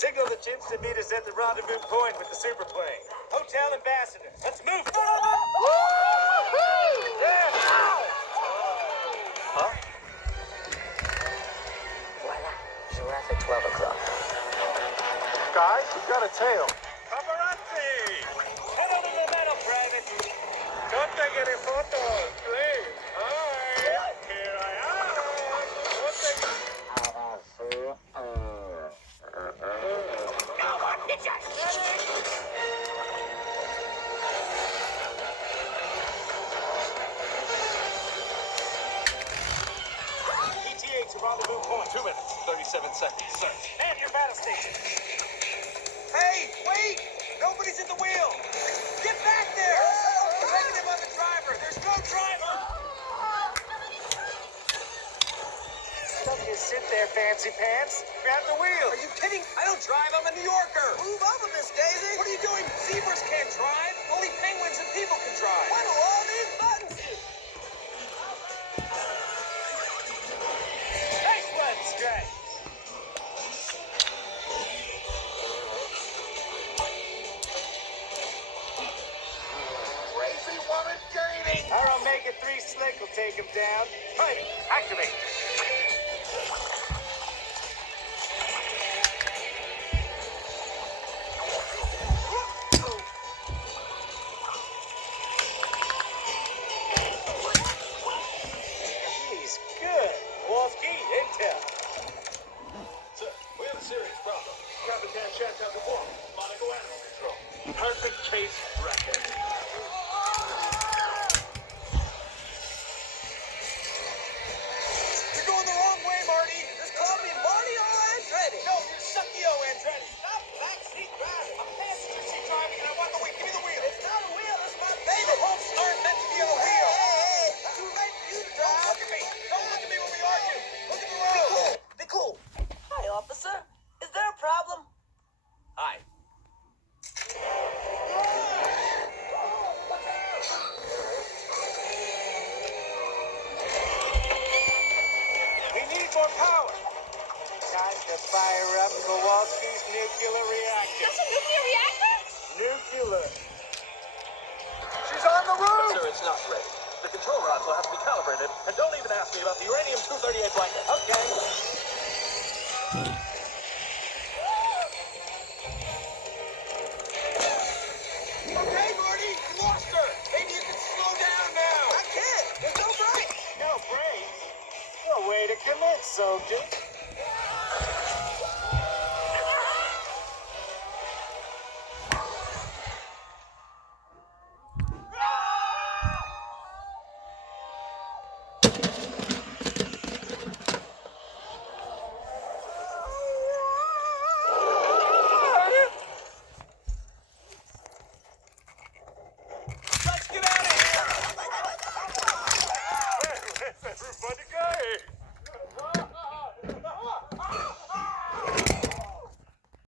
Signal the chimps to meet us at the rendezvous point with the superplane. Hotel Ambassador. Let's move. Huh? Voila. Giraffe at 12 o'clock. Guys, we've got a tail. Paparazzi! Pedal to the metal, Private. Don't take any photos, please. Hi. Here I am. Don't take... ETA to rendezvous point. 2 minutes, 37 seconds, sir. And your battle station. Hey, wait! Nobody's in the wheel! Get back there! Negative on the driver! There's no driver! Don't just sit there, fancy pants. Grab the wheel. Are you kidding? I don't drive, I'm a New Yorker! Move over, Miss Daisy! What are you doing? Zebras can't drive! Only penguins and people can drive! What do all these buttons do? Nice one, Stripe. Crazy woman gaining. Our Omega-3 slick will take him down. Private, activate. He's good. Wolski, intel. Sir, we have a serious problem. Capitan Chantal Dubois, Monaco Animal Control. Perfect case record. You're going the wrong way, Marty! Just call me Marty-O Andretti! No, you're Sucky-O Andretti! Stop backseat driving! I'm passenger seat driving and I want the wheel. Give me the wheel! It's not a wheel, it's my baby! The hooks aren't meant to be on a wheel! Hey! Too late for you to drive! Don't look at me! Don't look at me when we argue! Look at the road! Be cool! Hi, officer. Is there a problem? Hi. We need more power. Time to fire up Kowalski's nuclear reactor. That's a nuclear reactor? Nuclear. She's on the roof! Sir, it's not ready. The control rods will have to be calibrated, and don't even ask me about the uranium-238 blanket. Okay. Okay, Marty, you lost her! Maybe you can slow down now! I can't! There's no brakes! No brakes. No way to commit, soldier.